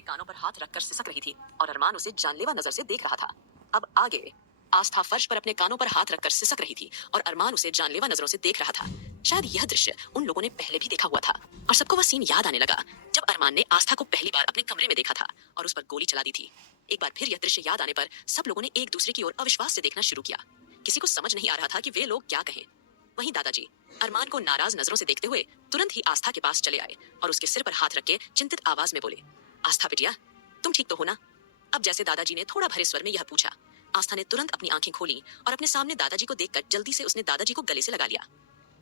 अपने कानों पर हाथ रखकर सिसक रही थी और अरमान उसे जानलेवा नजर से देख रहा था। अब आगे आस्था फर्श पर अपने कानों पर हाथ रखकर सिसक रही थी और अरमान उसे जानलेवा नजरों से देख रहा था। शायद यह दृश्य उन लोगों ने पहले भी देखा हुआ था और सबको वह सीन याद आने लगा जब अरमान ने आस्था को पहली बार अपने कमरे में देखा था और उस पर गोली चला दी थी। एक बार फिर यह दृश्य याद आने पर सब लोगों ने एक दूसरे की ओर अविश्वास से देखना शुरू किया। किसी को समझ नहीं आ रहा था कि वे लोग क्या कहें। वहीं दादाजी अरमान को नाराज नजरों से देखते हुए तुरंत ही आस्था के पास चले आए और उसके सिर पर हाथ रख के चिंतित आवाज में बोले, आस्था बिटिया, तुम ठीक तो हो ना? अब जैसे दादाजी ने थोड़ा भरे स्वर में यह पूछा, आस्था ने तुरंत अपनी आंखें खोली और अपने सामने दादाजी को देखकर जल्दी से उसने दादाजी को गले से लगा लिया।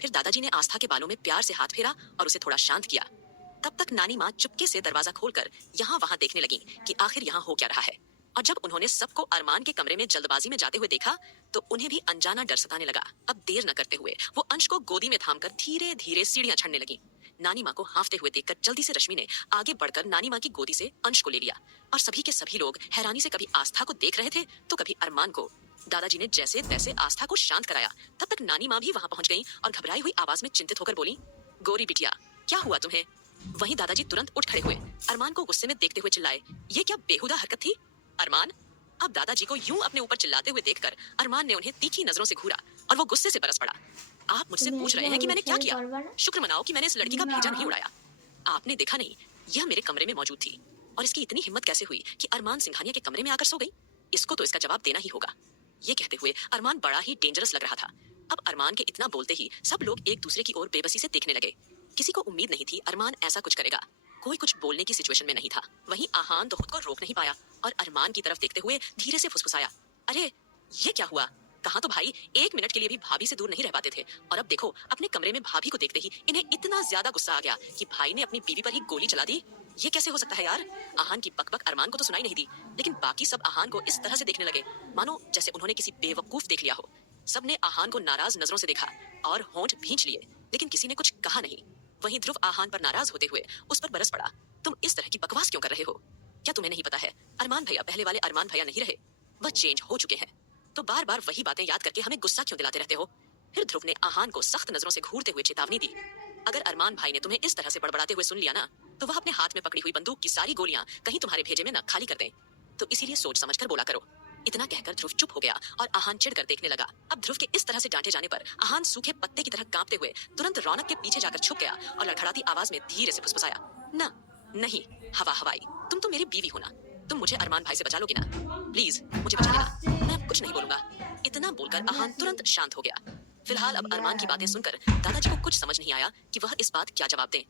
फिर दादाजी ने आस्था के बालों में प्यार से हाथ फेरा और उसे थोड़ा शांत किया। तब तक नानी माँ चुपके से दरवाजा खोलकर यहाँ वहां देखने लगी कि आखिर यहाँ हो क्या रहा है। और जब उन्होंने सबको अरमान के कमरे में जल्दबाजी में जाते हुए देखा तो उन्हें भी अनजाना डर सताने लगा। अब देर न करते हुए वो अंश को गोदी में थामकर धीरे धीरे सीढ़ियां चढ़ने लगी। नानी माँ को हांफते हुए देखकर जल्दी से रश्मि ने आगे बढ़कर नानी माँ की गोदी से अंश को ले लिया और सभी के सभी लोग हैरानी से कभी आस्था को देख रहे थे तो कभी अरमान को। दादाजी ने जैसे तैसे आस्था को शांत कराया। तब तक नानी माँ भी वहां पहुंच गई और घबराई हुई आवाज में चिंतित होकर बोली, गोरी बिटिया, क्या हुआ तुम्हें? वहीं दादाजी तुरंत उठ खड़े हुए, अरमान को गुस्से में देखते हुए चिल्लाए, ये क्या बेहुदा हरकत थी अरमान? अब दादाजी को यूं अपने ऊपर चिल्लाते हुए देखकर अरमान ने उन्हें तीखी नजरों से घूरा और वो गुस्से से बरस पड़ा। आप मुझसे पूछ रहे हैं कि मैंने क्या किया? शुक्र मनाओ कि मैंने इस लड़की का भेजा नहीं उड़ाया। आपने देखा नहीं, यह मेरे कमरे में मौजूद थी और इसकी इतनी हिम्मत कैसे हुई कि अरमान सिंघानिया के कमरे में आकर सो गई? इसको तो इसका जवाब देना ही होगा। ये कहते हुए अरमान बड़ा ही डेंजरस लग रहा था। अब अरमान के इतना बोलते ही सब लोग एक दूसरे की ओर बेबसी से देखने लगे। किसी को उम्मीद नहीं थी अरमान ऐसा कुछ करेगा। कोई कुछ बोलने की सिचुएशन में नहीं था। वहीं आहान तो खुद को रोक नहीं पाया और अरमान की तरफ देखते हुए धीरे से फुसफुसाया, अरे ये क्या हुआ? कहा तो भाई एक मिनट के लिए भी भाभी से दूर नहीं रह पाते थे और अब देखो अपने कमरे में भाभी को देखते ही इन्हें इतना ज्यादा गुस्सा आ गया कि भाई ने अपनी बीवी पर ही गोली चला दी। ये कैसे हो सकता है यार? आहान की बकबक अरमान को तो सुनाई नहीं दी, लेकिन बाकी सब आहान को इस तरह से देखने लगे मानो जैसे उन्होंने किसी बेवकूफ देख लिया हो। सबने आहान को नाराज नजरों से देखा और होंठ भींच लिए, लेकिन किसी ने कुछ कहा नहीं। वहीं ध्रुव आहान पर नाराज होते हुए उस पर बरस पड़ा, तुम इस तरह की बकवास क्यों कर रहे हो? क्या तुम्हें नहीं पता है अरमान भैया पहले वाले अरमान भैया नहीं रहे, वह चेंज हो चुके हैं। तो बार बार वही बातें याद करके हमें गुस्सा क्यों दिलाते रहते हो? फिर ध्रुव ने आहान को सख्त नजरों से घूरते हुए चेतावनी दी, अगर अरमान भाई ने तुम्हें इस तरह से बड़बड़ाते हुए सुन लिया ना तो वह अपने हाथ में पकड़ी हुई बंदूक की सारी गोलियां कहीं तुम्हारे भेजे में न खाली कर दें। तो इसीलिए सोच समझकर बोला करो। इतना कहकर ध्रुव चुप हो गया और आहान चिढ़कर देखने लगा। अब ध्रुव के इस तरह से डांटे जाने पर आहान सूखे पत्ते की तरह कांपते हुए तुरंत रौनक के पीछे जाकर छुप गया और लड़खड़ाती आवाज में धीरे से फुसफुसाया, ना नहीं हवा हवाई, तुम तो मेरी बीवी हो ना, तुम मुझे अरमान भाई से बचा लोगी ना? प्लीज मुझे बचा लेना, मैं अब कुछ नहीं बोलूंगा। इतना बोलकर आहान तुरंत शांत हो गया। फिलहाल अब अरमान की बातें सुनकर दादाजी को कुछ समझ नहीं आया कि वह इस बात क्या जवाब दें।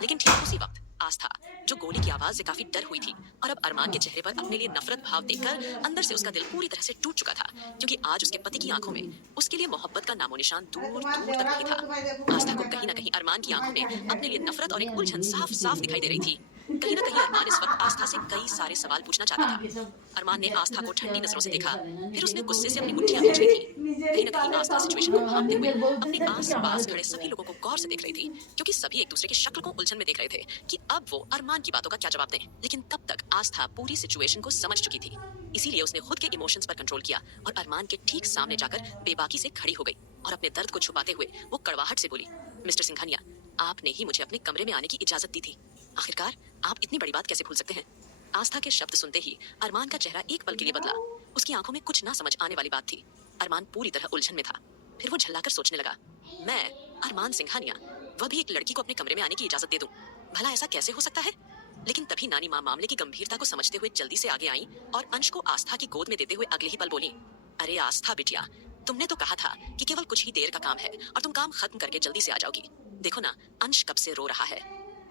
लेकिन ठीक उसी वक्त आस्था, जो गोली की आवाज से काफी डर हुई थी और अब अरमान के चेहरे पर अपने लिए नफरत भाव देखकर अंदर से उसका दिल पूरी तरह से टूट चुका था, क्योंकि आज उसके पति की आंखों में उसके लिए मोहब्बत का नामो निशान दूर दूर तक नहीं था। आस्था को कहीं ना कहीं अरमान की आंखों में अपने लिए नफरत और एक उलझन साफ साफ दिखाई दे रही थी। कहीं ना कहीं अरमान इस वक्त आस्था से कई सारे सवाल पूछना चाहता था। अरमान ने आस्था को ठंडी नजरों से देखा, फिर उसने गुस्से से अपनी मुट्ठियां भींच ली थी। कहीं ना कहीं आस्था सिचुएशन को भांपते हुए अपने आस-पास खड़े सभी लोगों को गौर से देख रही थी, क्योंकि सभी एक दूसरे की शक्ल को उलझन में देख रहे थे कि अब वो अरमान की बातों का क्या जवाब दें। लेकिन तब तक आस्था पूरी सिचुएशन को समझ चुकी थी, इसीलिए उसने खुद के इमोशंस पर कंट्रोल किया और अरमान के ठीक सामने जाकर बेबाकी से खड़ी हो गई और अपने दर्द को छुपाते हुए वो कड़वाहट से बोली, मिस्टर सिंघानिया, आपने ही मुझे अपने कमरे में आने की इजाजत दी थी। आखिरकार आप इतनी बड़ी बात कैसे भूल सकते हैं? आस्था के शब्द सुनते ही अरमान का चेहरा एक पल के लिए बदला। उसकी आंखों में कुछ ना समझ आने वाली बात थी। अरमान पूरी तरह उलझन में था। फिर वो झल्लाकर सोचने लगा, मैं अरमान सिंघानिया, वह भी एक लड़की को अपने कमरे में आने की इजाजत दे दूं? भला ऐसा कैसे हो सकता है? लेकिन तभी नानी माँ मामले की गंभीरता को समझते हुए जल्दी से आगे आई और अंश को आस्था की गोद में देते हुए अगले ही पल बोली, अरे आस्था बिटिया, तुमने तो कहा था कि केवल कुछ ही देर का काम है और तुम काम खत्म करके जल्दी से आ जाओगी। देखो ना, अंश कब से रो रहा है।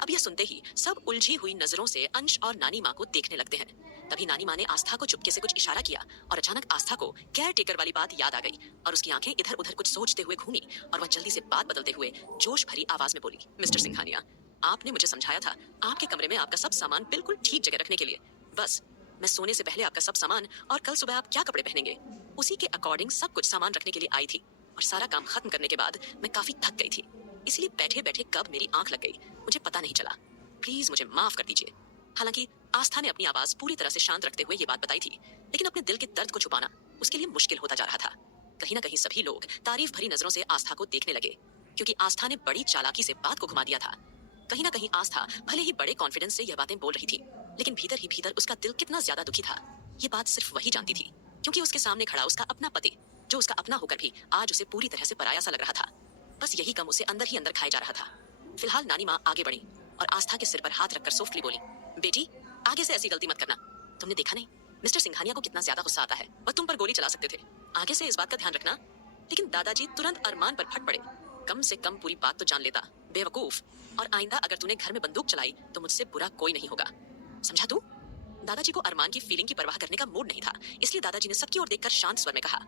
अब यह सुनते ही सब उलझी हुई नजरों से अंश और नानी माँ को देखने लगते हैं। तभी नानी माँ ने आस्था को चुपके से कुछ इशारा किया और अचानक आस्था को केयर टेकर वाली बात याद आ गई और उसकी आंखें इधर उधर कुछ सोचते हुए घूमी और वह जल्दी से बात बदलते हुए जोश भरी आवाज में बोली, मिस्टर सिंघानिया, आपने मुझे समझाया था आपके कमरे में आपका सब सामान बिल्कुल ठीक जगह रखने के लिए। बस मैं सोने से पहले आपका सब सामान और कल सुबह आप क्या कपड़े पहनेंगे उसी के अकॉर्डिंग सब कुछ सामान रखने के लिए आई थी और सारा काम खत्म करने के बाद मैं काफी थक गई थी, इसलिए बैठे बैठे कब मेरी आंख लग गई मुझे पता नहीं चला। प्लीज मुझे माफ कर दीजिए। हालांकि आस्था ने अपनी आवाज पूरी तरह से शांत रखते हुए ये बात बताई थी, लेकिन अपने दिल के दर्द को छुपाना उसके लिए मुश्किल होता जा रहा था। कहीं ना कहीं सभी लोग तारीफ भरी नजरों से आस्था को देखने लगे, क्योंकि आस्था ने बड़ी चालाकी से बात को घुमा दिया था। कहीं ना कहीं आस्था भले ही बड़े कॉन्फिडेंस से यह बातें बोल रही थी, लेकिन भीतर ही भीतर उसका दिल कितना ज्यादा दुखी था, ये बात सिर्फ वही जानती थी, क्योंकि उसके सामने खड़ा उसका अपना पति, जो उसका अपना होकर भी आज उसे पूरी तरह से पराया सा लग रहा था। बस यही गम उसे अंदर ही अंदर खाए जा रहा था। फिलहाल नानी माँ आगे बढ़ी और आस्था के सिर पर हाथ रखकर सॉफ्टली बोली, बेटी, आगे से ऐसी गलती मत करना। तुमने देखा नहीं मिस्टर सिंघानिया को कितना ज्यादा गुस्सा आता है, वह तुम पर गोली चला सकते थे। आगे से इस बात का ध्यान रखना। लेकिन दादाजी तुरंत अरमान पर फट पड़े। कम से कम पूरी बात तो जान लेता, बेवकूफ। और आइंदा अगर तूने घर में बंदूक चलाई तो मुझसे बुरा कोई नहीं होगा, समझा तू? दादाजी को अरमान की फीलिंग की परवाह करने का मूड नहीं था, इसलिए दादाजी ने सबकी ओर देखकर शांत स्वर में कहा,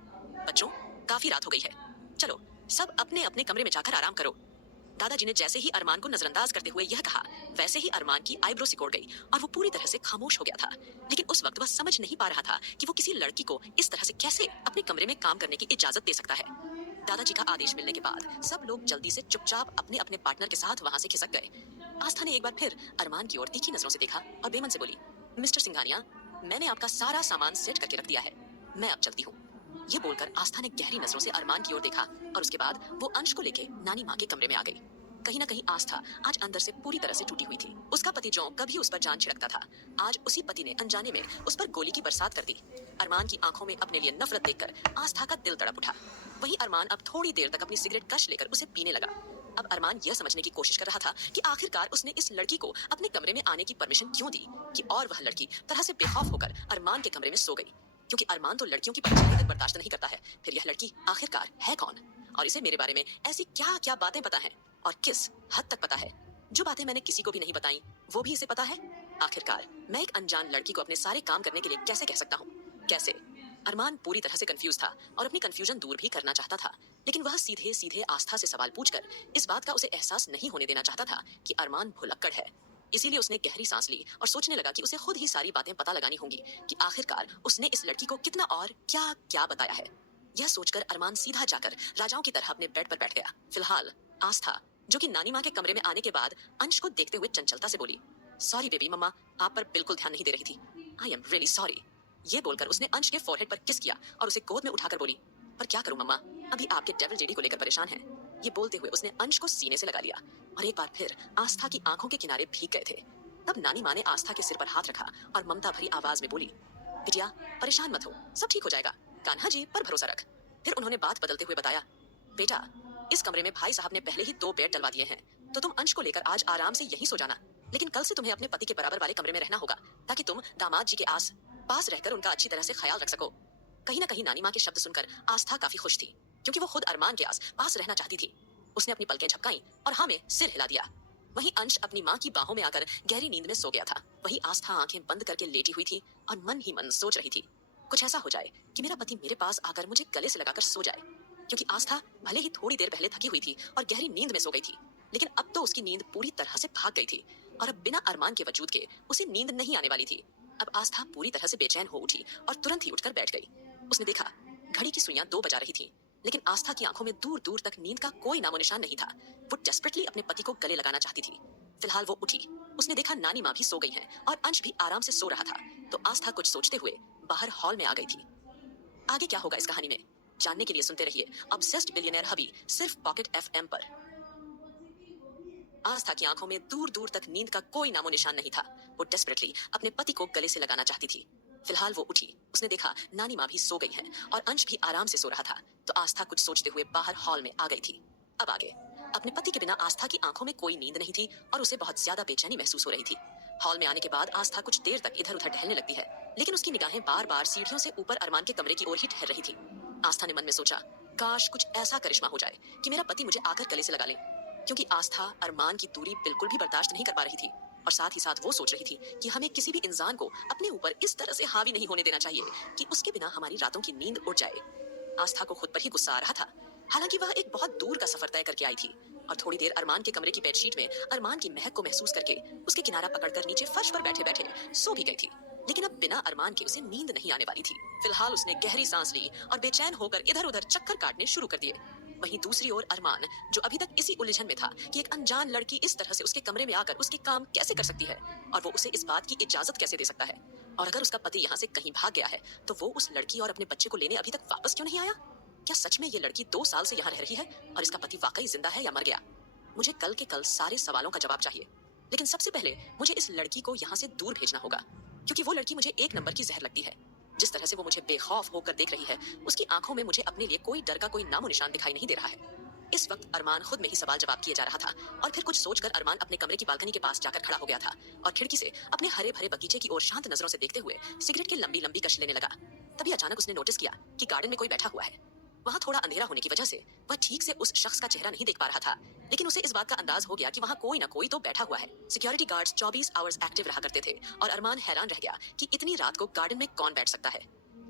बच्चों, काफी रात हो गई है, चलो सब अपने अपने कमरे में जाकर आराम करो। दादाजी ने जैसे ही अरमान को नजरअंदाज करते हुए यह कहा, वैसे ही अरमान की आईब्रो सिकोड़ गई और वो पूरी तरह से खामोश हो गया था। लेकिन उस वक्त वह समझ नहीं पा रहा था कि वो किसी लड़की को इस तरह से कैसे अपने कमरे में काम करने की इजाजत दे सकता है। दादाजी का आदेश मिलने के बाद सब लोग जल्दी से चुपचाप अपने अपने पार्टनर के साथ वहां से खिसक गए। आस्था ने एक बार फिर अरमान की ओर तीखी नजरों से देखा और बेमन से बोली, मिस्टर सिंघानिया, मैंने आपका सारा सामान सेट करके रख दिया है, मैं अब चलती हूँ। ये बोलकर आस्था ने गहरी नजरों से अरमान की ओर देखा और उसके बाद वो अंश को लेके नानी माँ के कमरे में आ गई। कहीं ना कहीं आस्था आज अंदर से पूरी तरह से टूटी हुई थी। उसका पति जो कभी उस पर जान छिड़कता था, आज उसी पति ने अनजाने में उस पर गोली की बरसात कर दी। अरमान की आंखों में अपने लिए नफरत देखकर आस्था का दिल तड़प उठा। वहीं अरमान अब थोड़ी देर तक अपनी सिगरेट कश लेकर उसे पीने लगा। अब अरमान यह समझने की कोशिश कर रहा था कि आखिरकार उसने इस लड़की को अपने कमरे में आने की परमिशन क्यों दी, कि और वह लड़की तरह से बेखौफ होकर अरमान के कमरे में सो गई। क्योंकि अरमान तो लड़कियों की परछाई तक बर्दाश्त नहीं करता है, फिर यह लड़की आखिरकार है कौन, और इसे मेरे बारे में ऐसी क्या क्या बातें पता है और किस हद तक पता है। जो बातें मैंने किसी को भी नहीं बताई वो भी इसे पता है। आखिरकार मैं एक अनजान लड़की को अपने सारे काम करने के लिए कैसे कह सकता हूँ, कैसे? अरमान पूरी तरह से कंफ्यूज था और अपनी कंफ्यूजन दूर भी करना चाहता था, लेकिन वह सीधे सीधे आस्था से सवाल पूछकर इस बात का उसे एहसास नहीं होने देना चाहता था कि अरमान भुलक्कड़ है। इसीलिए उसने गहरी सांस ली और सोचने लगा कि उसे खुद ही सारी बातें पता लगानी होंगी कि आखिरकार उसने इस लड़की को कितना और क्या क्या बताया है। यह सोचकर अरमान सीधा जाकर राजाओं की तरह अपने बेड पर बैठ गया। फिलहाल आस्था, जो कि नानी माँ के कमरे में आने के बाद अंश को देखते हुए चंचलता से बोली, सॉरी बेबी, मम्मा आप पर बिल्कुल ध्यान नहीं दे रही थी, आई एम रियली सॉरी। ये बोलकर उसने अंश के फोरहेड पर किस किया और उसे गोद में उठाकर बोली, पर क्या करूं मम्मा, अभी आपके डेविल जेडी को लेकर परेशान है। ये बोलते हुए उसने अंश को सीने से लगा लिया और एक बार फिर आस्था की आंखों के किनारे भीग गए थे। तब नानी माँ ने आस्था के सिर पर हाथ रखा और ममता भरी आवाज में बोली, बिटिया परेशान मत हो, सब ठीक हो जाएगा, कान्हा जी पर भरोसा रख। फिर उन्होंने बात बदलते हुए बताया, बेटा इस कमरे में भाई साहब ने पहले ही 2 बेड डलवा दिए हैं, तो तुम अंश को लेकर आज आराम से यहीं सो जाना, लेकिन कल से तुम्हें अपने पति के बराबर वाले कमरे में रहना होगा ताकि तुम दामाद जी के आस पास रहकर उनका अच्छी तरह से ख्याल रख सको। कहीं ना कहीं नानी माँ के शब्द सुनकर आस्था काफी खुश थी, क्योंकि वो खुद अरमान के आस पास रहना चाहती थी। उसने अपनी पलकें झपकाई और हाँ में सिर हिला दिया। वहीं अंश अपनी माँ की बाहों में आकर गहरी नींद में सो गया था। वहीं आस्था आंखें बंद करके लेटी हुई थी और मन ही मन सोच रही थी, कुछ ऐसा हो जाए कि मेरा पति मेरे पास आकर मुझे गले से लगाकर सो जाए। क्योंकि आस्था भले ही थोड़ी देर पहले थकी हुई थी और गहरी नींद में सो गई थी, लेकिन अब तो उसकी नींद पूरी तरह से भाग गई थी और अब बिना अरमान के वजूद के उसे नींद नहीं आने वाली थी। अब आस्था पूरी तरह से बेचैन हो उठी और तुरंत ही उठकर बैठ गई। उसने देखा घड़ी की सुइयां 2 बजा रही थी, लेकिन आस्था की आंखों में दूर दूर तक नींद का कोई नामो निशान नहीं था। वो डेस्परेटली अपने पति को गले लगाना चाहती थी। फिलहाल वो उठी, उसने देखा नानी माँ भी सो गई हैं और अंश भी आराम से सो रहा था, तो आस्था कुछ सोचते हुए बाहर हॉल में आ गई थी। आगे क्या होगा इस कहानी में जानने के लिए सुनते रहिए ऑब्सेस्ड बिलियनेयर हबी, सिर्फ पॉकेट एफएम पर। आस्था की आंखों में दूर दूर तक नींद का कोई नामो निशान नहीं था। वो डेस्परेटली अपने पति को गले से लगाना चाहती थी। फिलहाल वो उठी, उसने देखा नानी माँ भी सो गई है और अंश भी आराम से सो रहा था, तो आस्था कुछ सोचते हुए बाहर हॉल में आ गई थी। अब आगे अपने पति के बिना आस्था की आंखों में कोई नींद नहीं थी और उसे बहुत ज्यादा बेचैनी महसूस हो रही थी। हॉल में आने के बाद आस्था कुछ देर तक इधर उधर टहलने लगती है, लेकिन उसकी निगाहें बार बार सीढ़ियों से ऊपर अरमान के कमरे की ओर ही ठहर रही थी। आस्था ने मन में सोचा, काश कुछ ऐसा करिश्मा हो जाए कि मेरा पति मुझे आकर गले से लगा ले, क्योंकि आस्था अरमान की दूरी बिल्कुल भी बर्दाश्त नहीं कर पा रही थी और साथ ही साथ वो सोच रही थी कि हमें किसी भी इंसान को अपने ऊपर इस तरह से हावी नहीं होने देना चाहिए कि उसके बिना हमारी रातों की नींद उड़ जाए। आस्था को खुद पर ही गुस्सा आ रहा था। हालांकि वह एक बहुत दूर का सफर तय करके आई थी और थोड़ी देर अरमान के कमरे की बेडशीट में अरमान की महक को महसूस करके उसके किनारा पकड़कर नीचे फर्श पर बैठे बैठे सो भी गई थी, लेकिन अब बिना अरमान के उसे नींद नहीं आने वाली थी। फिलहाल उसने गहरी सांस ली और बेचैन होकर इधर उधर चक्कर काटने शुरू कर दिए। वहीं दूसरी ओर अरमान, जो अभी तक इसी उलझन में था कि एक अनजान लड़की इस तरह से उसके कमरे में आकर उसके काम कैसे कर सकती है और वो उसे इस बात की इजाजत कैसे दे सकता है, और अगर उसका पति यहाँ से कहीं भाग गया है तो वो उस लड़की और अपने बच्चे को लेने अभी तक वापस क्यों नहीं आया? क्या सच में ये लड़की 2 साल से यहाँ रह रही है और इसका पति वाकई जिंदा है या मर गया? मुझे कल के कल सारे सवालों का जवाब चाहिए। लेकिन सबसे पहले मुझे इस लड़की को यहाँ से दूर भेजना होगा, क्योंकि वो लड़की मुझे एक नंबर की जहर लगती है। जिस तरह से वो मुझे बेखौफ होकर देख रही है, उसकी आंखों में मुझे अपने लिए कोई डर का कोई नामो निशान दिखाई नहीं दे रहा है। इस वक्त अरमान खुद में ही सवाल जवाब किए जा रहा था और फिर कुछ सोचकर अरमान अपने कमरे की बालकनी के पास जाकर खड़ा हो गया था और खिड़की से अपने हरे भरे बगीचे की ओर शांत नजरों से देखते हुए सिगरेट की लंबी लंबी कश लेने लगा। तभी अचानक उसने नोटिस किया कि गार्डन में कोई बैठा हुआ है। वहां थोड़ा अंधेरा होने की वजह से वह ठीक से उस शख्स का चेहरा नहीं देख पा रहा था, लेकिन उसे इस बात का अंदाज हो गया कि वहां कोई ना कोई तो बैठा हुआ है। सिक्योरिटी गार्ड्स 24 आवर्स एक्टिव रहा करते थे और अरमान हैरान रह गया कि इतनी रात को गार्डन में कौन बैठ सकता है।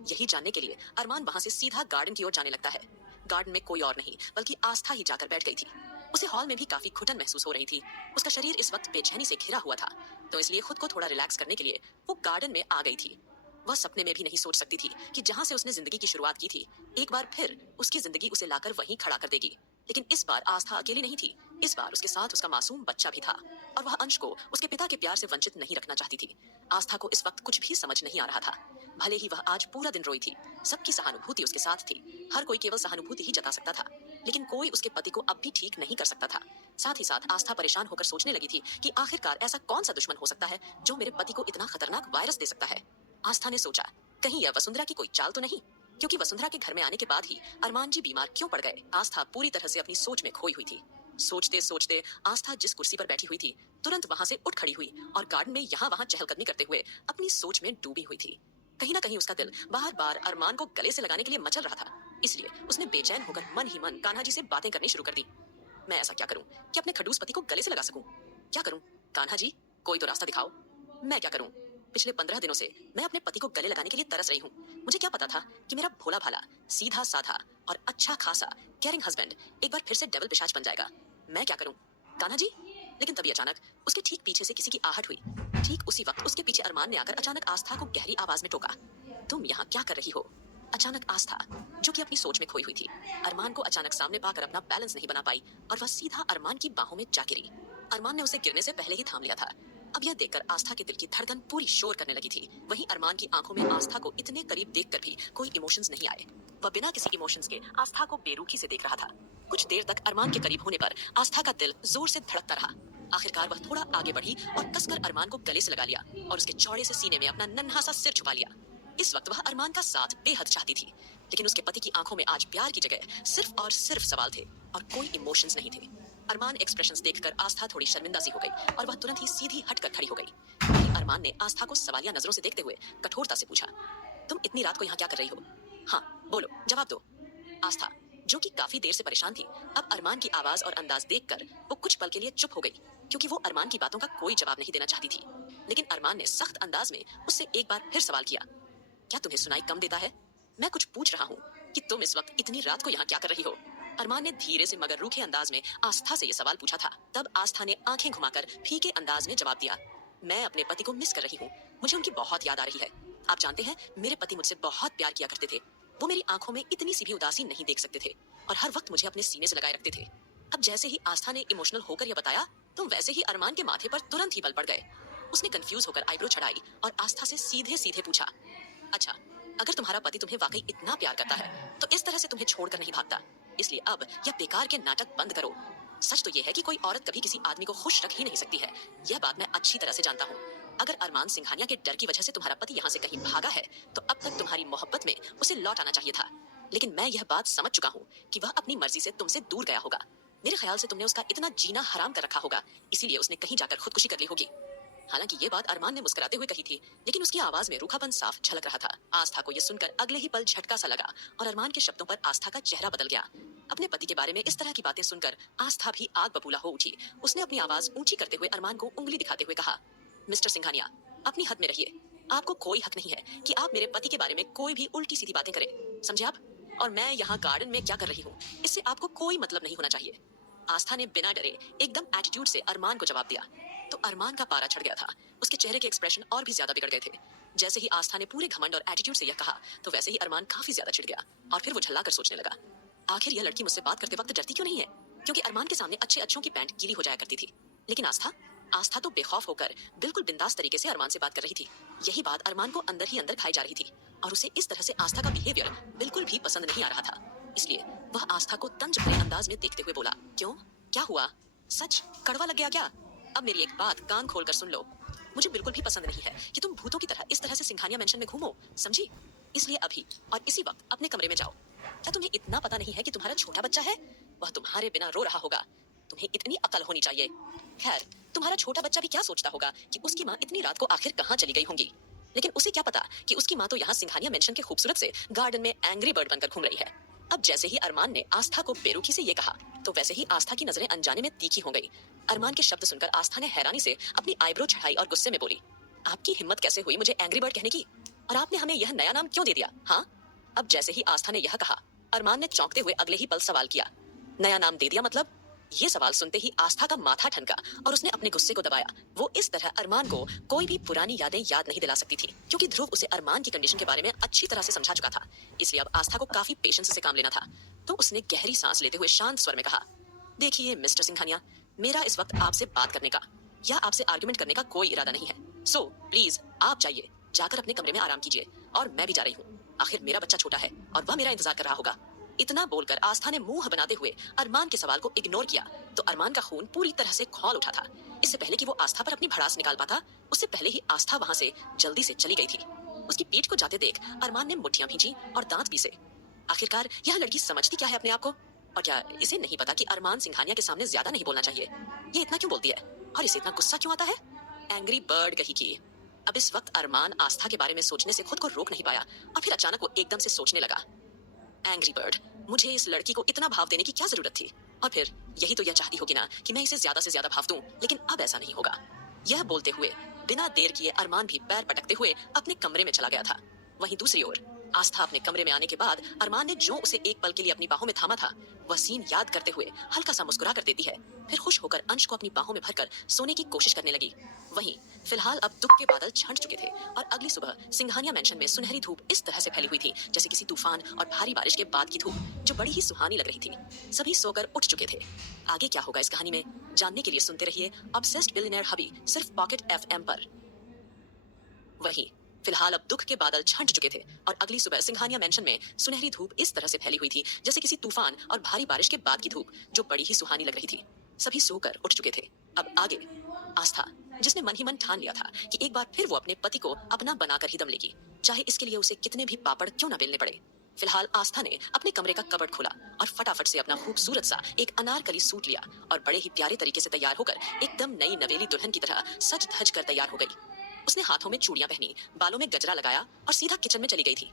यही जानने के लिए अरमान वहां से सीधा गार्डन की ओर जाने लगता है। गार्डन में कोई और नहीं बल्कि आस्था ही जाकर बैठ गई थी। उसे हॉल में भी काफी घुटन महसूस हो रही थी। उसका शरीर इस वक्त बेचैनी से घिरा हुआ था, तो इसलिए खुद को थोड़ा रिलैक्स करने के लिए वो गार्डन में आ गई थी। वह सपने में भी नहीं सोच सकती थी कि जहां से उसने जिंदगी की शुरुआत की थी, एक बार फिर उसकी जिंदगी उसे लाकर वहीं खड़ा कर देगी। लेकिन इस बार आस्था अकेली नहीं थी। इस बार उसके साथ उसका मासूम बच्चा भी था और वह अंश को उसके पिता के प्यार से वंचित नहीं रखना चाहती थी। आस्था को इस वक्त कुछ भी समझ नहीं आ रहा था। भले ही वह आज पूरा दिन रोई थी, सबकी सहानुभूति उसके साथ थी। हर कोई केवल सहानुभूति ही जता सकता था, लेकिन कोई उसके पति को अब भी ठीक नहीं कर सकता था। साथ ही साथ आस्था परेशान होकर सोचने लगी थी कि आखिरकार ऐसा कौन सा दुश्मन हो सकता है जो मेरे पति को इतना खतरनाक वायरस दे सकता है। आस्था ने सोचा, कहीं यह वसुंधरा की कोई चाल तो नहीं, क्योंकि वसुंधरा के घर में आने के बाद ही अरमान जी बीमार क्यों पड़ गए। आस्था पूरी तरह से अपनी सोच में खोई हुई थी। सोचते सोचते आस्था जिस कुर्सी पर बैठी हुई थी, तुरंत वहां से उठ खड़ी हुई और गार्डन में यहाँ वहां चहलकदमी करते हुए अपनी सोच में डूबी हुई थी। कहीं ना कहीं उसका दिल बार बार अरमान को गले से लगाने के लिए मचल रहा था, इसलिए उसने बेचैन होकर मन ही मन कान्हा जी से बातें करनी शुरू कर दी। मैं ऐसा क्या करूं कि अपने खडूस पति को गले से लगा सकूं? क्या करूं कान्हा जी, कोई तो रास्ता दिखाओ। मैं क्या करूं? पिछले 15 दिनों से मैं अपने पति को गले लगाने के लिए तरस रही हूँ। मुझे क्या पता था कि मेरा भोला भाला, सीधा साधा और अच्छा खासा केयरिंग हस्बैंड एक बार फिर से डेविल पिशाच बन जाएगा। मैं क्या करूं कान्हा जी? लेकिन तभी अचानक उसके ठीक पीछे से किसी की आहट हुई। ठीक उसी वक्त उसके पीछे अरमान ने आकर अचानक आस्था को गहरी आवाज में टोका, तुम यहाँ क्या कर रही हो? अचानक आस्था, जो कि अपनी सोच में खोई हुई थी, अरमान को अचानक सामने पाकर अपना बैलेंस नहीं बना पाई और वह सीधा अरमान की बाहों में जा गिरी। अरमान ने उसे गिरने से पहले ही थाम लिया था। अब यह देखकर आस्था के दिल की धड़कन पूरी शोर करने लगी थी। वहीं अरमान की आंखों में आस्था को इतने करीब देखकर भी कोई इमोशंस नहीं आए। वह बिना किसी इमोशंस के आस्था को बेरुखी से देख रहा था। कुछ देर तक अरमान के करीब होने पर आस्था का दिल जोर से धड़कता रहा। आखिरकार वह थोड़ा आगे बढ़ी और कसकर अरमान को गले से लगा लिया और उसके चौड़े से सीने में अपना नन्हा सा सिर छुपा लिया। इस वक्त वह अरमान का साथ बेहद चाहती थी, लेकिन उसके पति की आंखों में आज प्यार की जगह सिर्फ और सिर्फ सवाल थे और कोई इमोशंस नहीं थे। अरमान एक्सप्रेशंस देखकर आस्था थोड़ी शर्मिंदा सी हो गई और वह तुरंत ही सीधी हटकर खड़ी हो गई। वहीं अरमान ने आस्था को सवालिया नजरों से देखते हुए कठोरता से पूछा, तुम इतनी रात को यहाँ क्या कर रही हो? हाँ बोलो, जवाब दो। आस्था, जो कि काफी देर से परेशान थी, अब अरमान की आवाज और अंदाज देखकर वो कुछ पल के लिए चुप हो गई, क्योंकि वो अरमान की बातों का कोई जवाब नहीं देना चाहती थी। लेकिन अरमान ने सख्त अंदाज में उससे एक बार फिर सवाल किया, क्या तुम्हें सुनाई कम देता है? मैं कुछ पूछ रहा हूँ कि तुम इस वक्त इतनी रात को यहाँ क्या कर रही हो? अरमान ने धीरे से मगर रूखे अंदाज में आस्था से ये सवाल पूछा था। तब आस्था ने आंखें घुमाकर फीके अंदाज में जवाब दिया, मैं अपने पति को मिस कर रही हूँ। मुझे उनकी बहुत याद आ रही है। आप जानते हैं, मेरे पति मुझसे बहुत प्यार किया करते थे। वो मेरी आंखों में इतनी सी भी उदासी नहीं देख सकते थे और हर वक्त मुझे अपने सीने से लगाए रखते थे। अब जैसे ही आस्था ने इमोशनल होकर यह बताया, तो वैसे ही अरमान के माथे पर तुरंत ही बल पड़ गए। उसने कंफ्यूज होकर आईब्रो चढ़ाई और आस्था से सीधे सीधे पूछा, अच्छा, अगर तुम्हारा पति तुम्हें वाकई इतना प्यार करता है तो इस तरह से तुम्हें छोड़कर नहीं भागता, इसलिए अब यह बेकार के नाटक बंद करो। सच तो यह है कि कोई औरत कभी किसी आदमी को खुश रख ही नहीं सकती है। यह बात मैं अच्छी तरह से जानता हूँ। अगर अरमान सिंघानिया के डर की वजह से तुम्हारा पति यहाँ से कहीं भागा है, तो अब तक तुम्हारी मोहब्बत में उसे लौट आना चाहिए था। लेकिन मैं यह बात समझ चुका हूँ कि वह अपनी मर्जी से तुमसे दूर गया होगा। मेरे ख्याल से तुमने उसका इतना जीना हराम कर रखा होगा, इसीलिए उसने कहीं जाकर खुदकुशी कर ली होगी। हालांकि ये बात अरमान ने मुस्कुराते हुए कही थी, लेकिन उसकी आवाज में रूखापन साफ झलक रहा था। आस्था को यह सुनकर अगले ही पल झटका सा लगा और अरमान के शब्दों पर आस्था का चेहरा बदल गया। अपने पति के बारे में इस तरह की बातें सुनकर आस्था भी आग बबूला हो उठी। उसने अपनी आवाज ऊंची करते हुए अरमान को उंगली दिखाते हुए कहा, मिस्टर सिंघानिया, अपनी हद में रहिए। आपको कोई हक नहीं है कि आप मेरे पति के बारे में कोई भी उल्टी सीधी बातें करें, समझे आप? और मैं यहाँ गार्डन में क्या कर रही हूँ, इससे आपको कोई मतलब नहीं होना चाहिए। आस्था ने बिना डरे एकदम एटीट्यूड से अरमान को जवाब दिया, तो अरमान का पारा चढ़ गया था। उसके चेहरे के एक्सप्रेशन और भी ज्यादा बिगड़ गए थे। जैसे ही आस्था ने पूरे घमंड और एटीट्यूड से यह कहा, तो वैसे ही अरमान काफी ज्यादा चिढ़ गया और फिर वो झल्लाकर सोचने लगा, आखिर यह लड़की मुझसे बात करते वक्त डरती क्यों नहीं है? क्योंकि अरमान के सामने अच्छे अच्छों की पैंट गीली हो जाया करती थी, लेकिन आस्था तो बेखौफ होकर बिल्कुल बिंदास तरीके से अरमान से बात कर रही थी। यही बात अरमान को अंदर ही अंदर खाई जा रही थी और उसे इस तरह से आस्था का बिहेवियर बिल्कुल भी पसंद नहीं आ रहा था। इसलिए वह आस्था को तंज भरे अंदाज में देखते हुए बोला, क्यों, क्या हुआ? सच कड़वा लग गया क्या? अब मेरी एक बात कान खोलकर सुन लो। मुझे बिल्कुल भी पसंद नहीं है कि तुम भूतों की तरह इस तरह से सिंघानिया मेंशन में घूमो, समझी? इसलिए अभी और इसी वक्त अपने कमरे में जाओ। क्या तुम्हें इतना पता नहीं है कि तुम्हारा छोटा बच्चा है? वह तुम्हारे बिना रो रहा होगा। तुम्हें इतनी अकल होनी चाहिए। खैर, तुम्हारा छोटा बच्चा भी क्या सोचता होगा कि उसकी माँ इतनी रात को आखिर कहाँ चली गई होंगी। लेकिन उसे क्या पता कि उसकी माँ तो यहाँ सिंघानिया मेंशन के खूबसूरत से गार्डन में एंग्री बर्ड बनकर घूम रही है। अब जैसे ही अरमान ने आस्था को बेरुखी से ये कहा, तो वैसे ही आस्था की नजरें अनजाने में तीखी हो गई। अरमान के शब्द सुनकर आस्था ने हैरानी से अपनी आईब्रो चढ़ाई और गुस्से में बोली, आपकी हिम्मत कैसे हुई मुझे एंग्री बर्ड कहने की? और आपने हमें यह नया नाम क्यों दे दिया? हाँ। अब जैसे ही आस्था ने यह कहा, अरमान ने चौंकते हुए अगले ही पल सवाल किया, नया नाम दे दिया मतलब? ये सवाल सुनते ही आस्था का माथा ठनका और उसने अपने गुस्से को दबाया। वो इस तरह अरमान को कोई भी पुरानी यादें याद नहीं दिला सकती थी, क्योंकि ध्रुव उसे अरमान की कंडीशन के बारे में अच्छी तरह से समझा चुका था। इसलिए अब आस्था को काफी पेशेंस से काम लेना था। तो उसने गहरी सांस लेते हुए शांत स्वर में कहा, देखिए मिस्टर सिंघानिया, मेरा इस वक्त आपसे बात करने का या आपसे आर्गुमेंट करने का कोई इरादा नहीं है। सो प्लीज आप जाइए, जाकर अपने कमरे में आराम कीजिए। और मैं भी जा रही हूँ, आखिर मेरा बच्चा छोटा है और वह मेरा इंतजार कर रहा होगा। इतना बोलकर आस्था ने मुंह बनाते हुए अरमान के सवाल को इग्नोर किया तो अरमान का खून पूरी तरह से खौल उठा था। इससे पहले कि वो आस्था पर अपनी भड़ास निकाल पाता, उससे पहले ही आस्था वहां से जल्दी से चली गई थी। उसकी पीठ को जाते देख अरमान ने मुट्ठियां भींची और दांत पीसे। आखिरकार यह लड़की समझती क्या है अपने आप को? और क्या इसे नहीं पता कि अरमान सिंघानिया के सामने ज्यादा नहीं बोलना चाहिए? ये इतना क्यों बोलती है और इसे इतना गुस्सा क्यों आता है? एंग्री बर्ड कही की। अब इस वक्त अरमान आस्था के बारे में सोचने से खुद को रोक नहीं पाया और फिर अचानक वो एकदम से सोचने लगा, एंग्री बर्ड, मुझे इस लड़की को इतना भाव देने की क्या जरूरत थी? और फिर यही तो यह चाहती होगी ना कि मैं इसे ज्यादा से ज्यादा भाव दूं, लेकिन अब ऐसा नहीं होगा। यह बोलते हुए बिना देर किए अरमान भी पैर पटकते हुए अपने कमरे में चला गया था। वहीं दूसरी ओर आस्था अपने कमरे में आने के बाद अरमान ने जो उसे एक पल के लिए अपनी बाहों में थामा था, वह सीन याद करते हुए हल्का सा मुस्कुरा कर देती है। फिर खुश होकर अंश को अपनी बाहों में भरकर सोने की कोशिश करने लगी। वहीं फिलहाल अब दुख के बादल छंट चुके थे और अगली सुबह सिंघानिया मेंशन में सुनहरी धूप इस तरह से फैली हुई थी जैसे किसी तूफान और भारी बारिश के बाद की धूप, जो बड़ी ही सुहानी लग रही थी। सभी सोकर उठ चुके थे। आगे क्या होगा इस कहानी में जानने के लिए सुनते रहिए ऑब्सेस्ड बिलियनेयर हबी, सिर्फ पॉकेट एफएम पर। वहीं फिलहाल अब दुख के बादल छंट चुके थे और अगली सुबह सिंघानिया मेंशन में सुनहरी धूप इस तरह से फैली हुई थी जैसे किसी तूफान और भारी बारिश के बाद की धूप, जो बड़ी ही सुहानी लग रही थी। सभी सोकर उठ चुके थे। अब आगे आस्था, जिसने मन ही मन ठान लिया था कि एक बार फिर वो अपने पति को अपना बनाकर ही दम लेगी, चाहे इसके लिए उसे कितने भी पापड़ क्यों ना बेलने पड़े। फिलहाल आस्था ने अपने कमरे का कबर्ड खोला और फटाफट से अपना खूबसूरत सा एक अनारकली सूट लिया और बड़े ही प्यारे तरीके से तैयार होकर एकदम नई नवेली दुल्हन की तरह सज धज कर तैयार हो गई। उसने हाथों में चूड़ियां पहनी, बालों में गजरा लगाया और सीधा किचन में चली गई थी,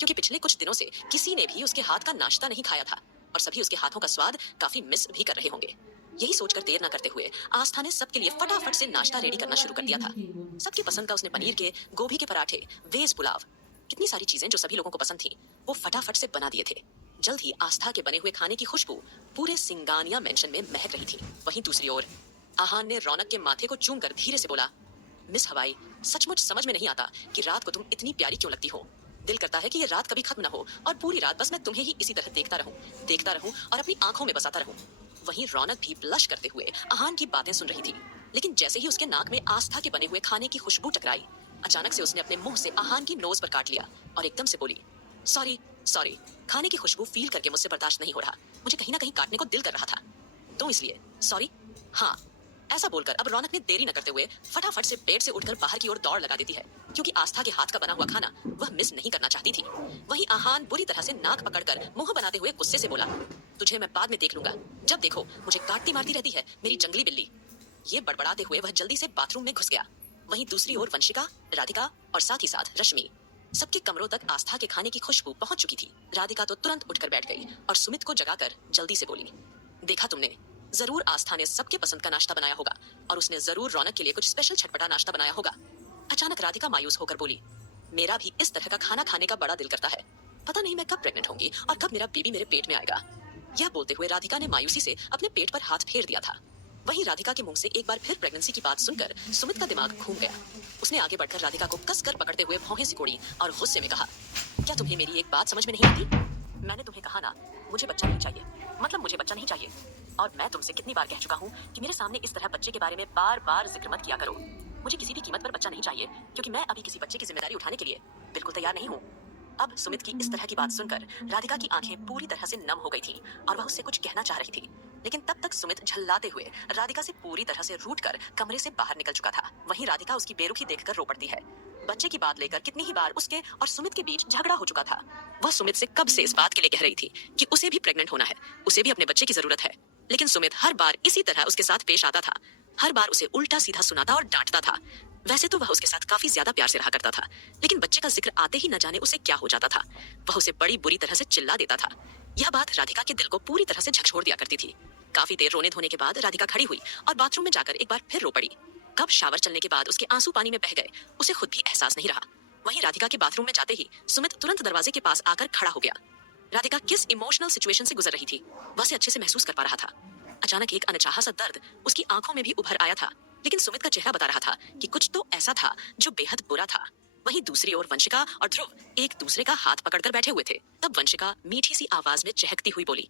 क्योंकि पिछले कुछ दिनों से किसी ने भी उसके हाथ का नाश्ता नहीं खाया था और सभी उसके हाथों का स्वाद काफी मिस भी कर रहे होंगे। यही सोचकर देर न करते हुए आस्था ने सबके लिए फटाफट से नाश्ता रेडी करना शुरू कर दिया था। सबकी पसंद का उसने पनीर के, गोभी के पराठे, वेज पुलाव, कितनी सारी चीजें जो सभी लोगों को पसंद थी, वो फटाफट से बना दिए थे। जल्द ही आस्था के बने हुए खाने की खुशबू पूरे सिंगानिया मेंशन में महक रही थी। वहीं दूसरी ओर आहान ने रौनक के माथे को चूम कर धीरे से बोला, मिस हवाई, सचमुच समझ में नहीं आता कि रात को तुम इतनी प्यारी क्यों लगती हो। दिल करता है कि ये रात कभी खत्म ना हो और पूरी रात बस मैं तुम्हें ही इसी तरह देखता रहूं और अपनी आंखों में बसाता रहूं। वहीं रौनक भी ब्लश करते हुए आहान की बातें सुन रही थी, लेकिन जैसे ही उसके नाक में आस्था के बने हुए खाने की खुशबू टकराई, अचानक से उसने अपने मुंह से आहान की नोज पर काट लिया और एकदम से बोली, सॉरी सॉरी, खाने की खुशबू फील करके मुझसे बर्दाश्त नहीं हो रहा, मुझे कहीं ना कहीं काटने को दिल कर रहा था, तो इसलिए सॉरी। हाँ, ऐसा बोलकर अब रौनक ने देरी न करते हुए फटाफट से बेड से उठकर बाहर की ओर दौड़ लगा देती है, क्योंकि आस्था के हाथ का बना हुआ खाना वह मिस नहीं करना चाहती थी। वहीं आहान बुरी तरह से नाक पकड़कर मुंह बनाते हुए गुस्से से बोला, तुझे मैं बाद में देख लूंगा, जब देखो मुझे काटती मारती रहती है मेरी जंगली बिल्ली। ये बड़बड़ाते हुए वह जल्दी से बाथरूम में घुस गया। वहीं दूसरी ओर वंशिका, राधिका और साथ ही साथ रश्मि, सबके कमरों तक आस्था के खाने की खुशबू पहुंच चुकी थी। राधिका तो तुरंत उठकर बैठ गई और सुमित को जगाकर जल्दी से बोली, देखा तुमने, जरूर आस्था ने सबके पसंद का नाश्ता बनाया होगा और उसने जरूर रौनक के लिए कुछ स्पेशल छटपटा नाश्ता बनाया होगा। अचानक राधिका मायूस होकर बोली, मेरा भी इस तरह का खाना खाने का बड़ा दिल करता है, पता नहीं मैं कब प्रेग्नेंट होंगी और कब मेरा बेबी मेरे पेट में आएगा। यह बोलते हुए राधिका ने मायूसी से अपने पेट पर हाथ फेर दिया था। वहीं राधिका के मुंह से एक बार फिर प्रेगनेंसी की बात सुनकर सुमित का दिमाग घूम गया। उसने आगे बढ़कर राधिका को कसकर पकड़ते हुए भौहें सिकोड़ी और गुस्से में कहा, क्या तुम्हें मेरी एक बात समझ में नहीं आती? मैंने तुम्हें कहा ना, मुझे बच्चा नहीं चाहिए, मतलब मुझे बच्चा नहीं चाहिए। और मैं तुमसे कितनी बार कह चुका हूँ कि मेरे सामने इस तरह बच्चे के बारे में बार बार जिक्र मत किया करो। मुझे किसी भी कीमत पर बच्चा नहीं चाहिए, क्योंकि मैं अभी किसी बच्चे की जिम्मेदारी उठाने के लिए बिल्कुल तैयार नहीं हूँ। अब सुमित की इस तरह की बात सुनकर राधिका की आंखें पूरी तरह से नम हो गई थीं और वह उससे कुछ कहना चाह रही थी, लेकिन तब तक सुमित झल्लाते हुए राधिका से पूरी तरह से रूठ कर कमरे से बाहर निकल चुका था। वहीं राधिका उसकी बेरुखी देखकर रो पड़ती है। बच्चे की बात लेकर कितनी ही बार उसके और सुमित के बीच झगड़ा हो चुका था। वह सुमित से कब से इस बात के लिए कह रही थी कि उसे भी प्रेग्नेंट होना है, उसे भी अपने बच्चे की जरूरत है। लेकिन सुमित हर बार इसी तरह उसके साथ पेश आता था, हर बार उसे उल्टा सीधा सुनाता और डांटता था। वैसे तो वह उसके साथ काफी ज्यादा प्यार से रहा करता था, लेकिन बच्चे का जिक्र आते ही न जाने उसे क्या हो जाता था। वह उसे बड़ी बुरी तरह से चिल्ला देता था। यह बात राधिका के दिल को पूरी तरह से झकझोर दिया करती थी। काफी देर रोने धोने के बाद राधिका खड़ी हुई और बाथरूम में जाकर एक बार फिर रो पड़ी। कब शावर चलने के बाद उसके आंसू पानी में बह गए, उसे खुद भी एहसास नहीं रहा। वहीं राधिका के बाथरूम में जाते ही सुमित तुरंत दरवाजे के पास आकर खड़ा हो गया। राधिका किस इमोशनल सिचुएशन से गुजर रही थी, वह उसे अच्छे से महसूस कर पा रहा था। अचानक एक अनचाहा सा दर्द उसकी आंखों में भी उभर आया था, लेकिन सुमित का चेहरा बता रहा था कि कुछ तो ऐसा था जो बेहद बुरा था। वहीं दूसरी ओर वंशिका और ध्रुव एक दूसरे का हाथ पकड़कर बैठे हुए थे। तब वंशिका मीठी सी आवाज में चहकती हुई बोली,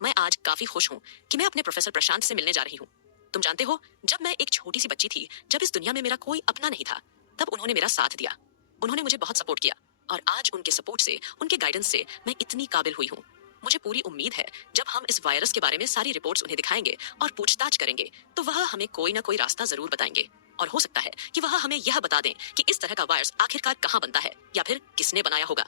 मैं आज काफी खुश हूँ कि मैं अपने प्रोफेसर प्रशांत से मिलने जा रही हूँ। तुम जानते हो, जब मैं एक छोटी सी बच्ची थी, जब इस दुनिया में मेरा कोई अपना नहीं था, तब उन्होंने मेरा साथ दिया। उन्होंने मुझे बहुत सपोर्ट किया और आज उनके सपोर्ट से, उनके गाइडेंस से मैं इतनी काबिल हुई हूँ। मुझे पूरी उम्मीद है जब हम इस वायरस के बारे में सारी रिपोर्ट्स उन्हें दिखाएंगे और पूछताछ करेंगे, तो वह हमें कोई ना कोई रास्ता जरूर बताएंगे। और हो सकता है कि वह हमें यह बता दें कि इस तरह का वायरस आखिरकार कहाँ बनता है या फिर किसने बनाया होगा।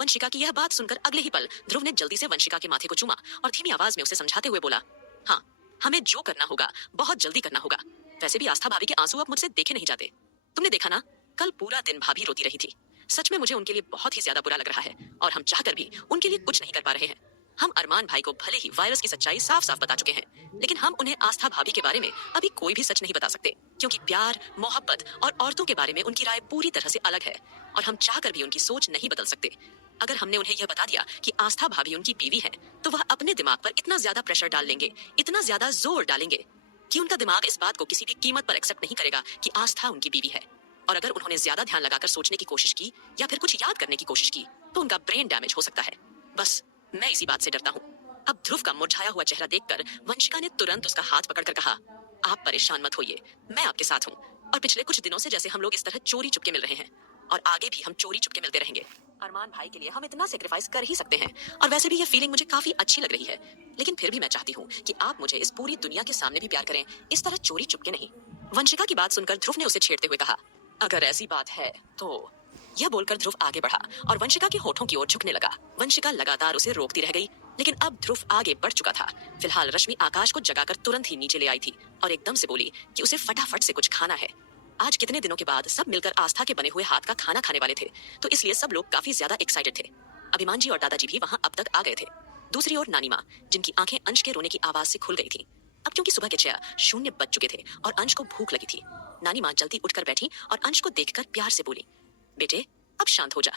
वंशिका की यह बात सुनकर अगले ही पल ध्रुव ने जल्दी से वंशिका के माथे को चूमा और धीमी आवाज में उसे समझाते हुए बोला, हाँ, हमें जो करना होगा बहुत जल्दी करना होगा। वैसे भी आस्था भाभी के आंसू अब मुझसे देखे नहीं जाते। तुमने देखा ना, कल पूरा दिन भाभी रोती रही थी। सच में मुझे उनके लिए बहुत ही ज्यादा बुरा लग रहा है और हम चाहकर भी उनके लिए कुछ नहीं कर पा रहे हैं। हम अरमान भाई को भले ही वायरस की सच्चाई साफ साफ बता चुके हैं, लेकिन हम उन्हें आस्था भाभी के बारे में अभी कोई भी सच नहीं बता सकते, क्योंकि प्यार, मोहब्बत और औरतों के बारे में उनकी राय पूरी तरह से अलग है और हम चाहकर भी उनकी सोच नहीं बदल सकते। अगर हमने उन्हें यह बता दिया कि आस्था भाभी उनकी बीवी है, तो वह अपने दिमाग पर इतना ज्यादा प्रेशर डाल लेंगे, इतना ज्यादा जोर डालेंगे कि उनका दिमाग इस बात को किसी भी कीमत पर एक्सेप्ट नहीं करेगा कि आस्था उनकी बीवी है। और अगर उन्होंने ज्यादा ध्यान लगाकर सोचने की कोशिश की या फिर कुछ याद करने की कोशिश की, तो उनका ब्रेन डैमेज हो सकता है। बस मैं इसी बात से डरता हूँ। अब ध्रुव का मुरझाया हुआ चेहरा देखकर वंशिका ने तुरंत उसका हाथ पकड़कर कहा, आप परेशान मत होइए, मैं आपके साथ हूँ। और पिछले कुछ दिनों से जैसे हम लोग इस तरह चोरी चुपके मिल रहे हैं, और आगे भी हम चोरी चुपके मिलते रहेंगे। अरमान भाई के लिए हम इतना सेक्रीफाइस कर ही सकते हैं, और वैसे भी ये फीलिंग मुझे काफी अच्छी लग रही है। लेकिन फिर भी मैं चाहती हूँ कि आप मुझे इस पूरी दुनिया के सामने भी प्यार करें, इस तरह चोरी चुपके नहीं। वंशिका की बात सुनकर ध्रुव ने उसे छेड़ते हुए कहा, अगर ऐसी बात है तो। यह बोलकर ध्रुव आगे बढ़ा और वंशिका के होठों की ओर झुकने लगा। वंशिका लगातार उसे रोकती रह गई, लेकिन अब ध्रुव आगे बढ़ चुका था। फिलहाल रश्मि आकाश को जगाकर तुरंत ही नीचे ले आई थी और एकदम से बोली कि उसे फटाफट से कुछ खाना है। आज कितने दिनों के बाद सब मिलकर आस्था के बने हुए हाथ का खाना खाने वाले थे, तो इसलिए सब लोग काफी ज्यादा एक्साइटेड थे। अभिमान जी और दादाजी भी वहाँ अब तक आ गए थे। दूसरी ओर नानी माँ, जिनकी आंखें अंश के रोने की आवाज से खुल गई थी। अब क्योंकि सुबह के 6:00 बज चुके थे और अंश को भूख लगी थी, नानी माँ जल्दी उठकर बैठी और अंश को देखकर प्यार से बोली, बेटे अब शांत हो जा।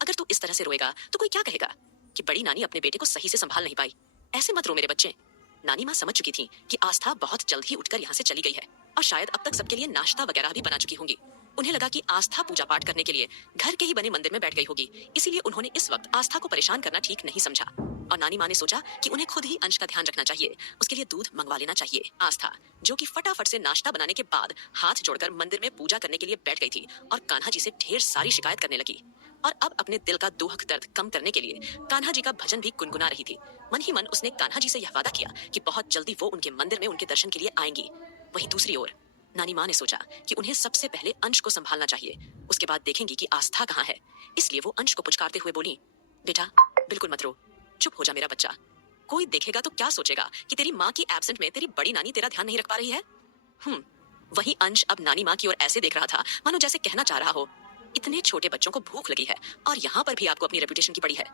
अगर तू इस तरह से रोएगा तो कोई क्या कहेगा कि बड़ी नानी अपने बेटे को सही से संभाल नहीं पाई। ऐसे मत रो मेरे बच्चे। नानी माँ समझ चुकी थी कि आस्था बहुत जल्द ही उठकर यहाँ से चली गई है और शायद अब तक सबके लिए नाश्ता वगैरह भी बना चुकी होंगी। उन्हें लगा कि आस्था पूजा पाठ करने के लिए घर के ही बने मंदिर में बैठ गई होगी, इसीलिए उन्होंने इस वक्त आस्था को परेशान करना ठीक नहीं समझा। और नानी माँ ने सोचा कि उन्हें खुद ही अंश का ध्यान रखना चाहिए, उसके लिए दूध मंगवा लेना चाहिए। आस्था, जो कि फटाफट से नाश्ता बनाने के बाद हाथ जोड़कर मंदिर में पूजा करने के लिए बैठ गई थी और कान्हा जी से ढेर सारी शिकायत करने लगी। और अब अपने दिल का दुख दर्द कम करने के लिए कान्हा जी का भजन भी गुनगुना रही थी। मन ही मन उसने कान्हा जी से यह वादा किया कि बहुत जल्दी वो उनके मंदिर में उनके दर्शन के लिए आएंगी। वहीं दूसरी ओर नानी माँ ने सोचा कि उन्हें सबसे पहले अंश को संभालना चाहिए, उसके बाद देखेंगी कि आस्था कहाँ है। इसलिए वो अंश को पुचकारते हुए बोली, बेटा बिल्कुल मत रो, चुप हो जा मेरा बच्चा। कोई देखेगा तो क्या सोचेगा कि तेरी माँ की एब्सेंट में तेरी बड़ी नानी तेरा ध्यान नहीं रख पा रही है। वहीं अंश अब नानी माँ की ओर ऐसे देख रहा था मानो जैसे कहना चाह रहा हो, इतने छोटे बच्चों को भूख लगी है और यहाँ पर भी आपको अपनी रेपुटेशन की पड़ी है।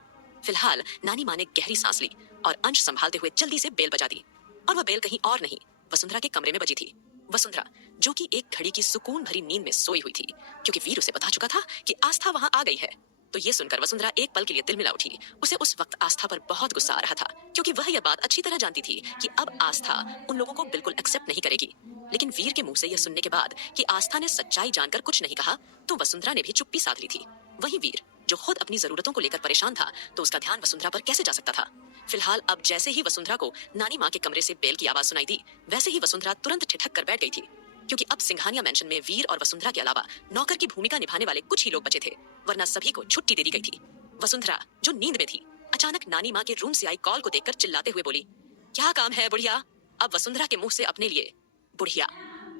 फिलहाल नानी माँ ने गहरी सांस ली और अंश संभालते हुए जल्दी से बेल बजा दी। और वह बेल कहीं और नहीं, वसुंधरा के कमरे में बजी थी। वसुंधरा, जो कि एक घड़ी की सुकून भरी नींद में सोई हुई थी, क्योंकि वीर उसे बता चुका था कि आस्था वहां आ गई है। तो ये सुनकर वसुंधरा एक पल के लिए तिलमिला उठी। उसे उस वक्त आस्था पर बहुत गुस्सा आ रहा था, क्योंकि वह यह बात अच्छी तरह जानती थी कि अब आस्था उन लोगों को बिल्कुल एक्सेप्ट नहीं करेगी। लेकिन वीर के मुंह से यह सुनने के बाद कि आस्था ने सच्चाई जानकर कुछ नहीं कहा, तो वसुंधरा ने भी चुप्पी साध ली थी। वहीं वीर, जो खुद अपनी जरूरतों को लेकर परेशान था, तो उसका ध्यान वसुंधरा पर कैसे जा सकता था। फिलहाल अब जैसे ही वसुंधरा को नानी माँ के कमरे से बेल की आवाज सुनाई दी, वैसे ही वसुंधरा तुरंत ठिठक कर बैठ गई थी, क्योंकि अब सिंघानिया मेंशन में वीर और वसुंधरा के अलावा नौकर की भूमिका निभाने वाले कुछ ही लोग बचे थे, वरना सभी को छुट्टी दे दी गई थी। वसुंधरा, जो नींद में थी, अचानक नानी माँ के रूम से आई कॉल को देखकर चिल्लाते हुए बोली, क्या काम है बुढ़िया, अब वसुंधरा के मुंह से अपने लिए बुढ़िया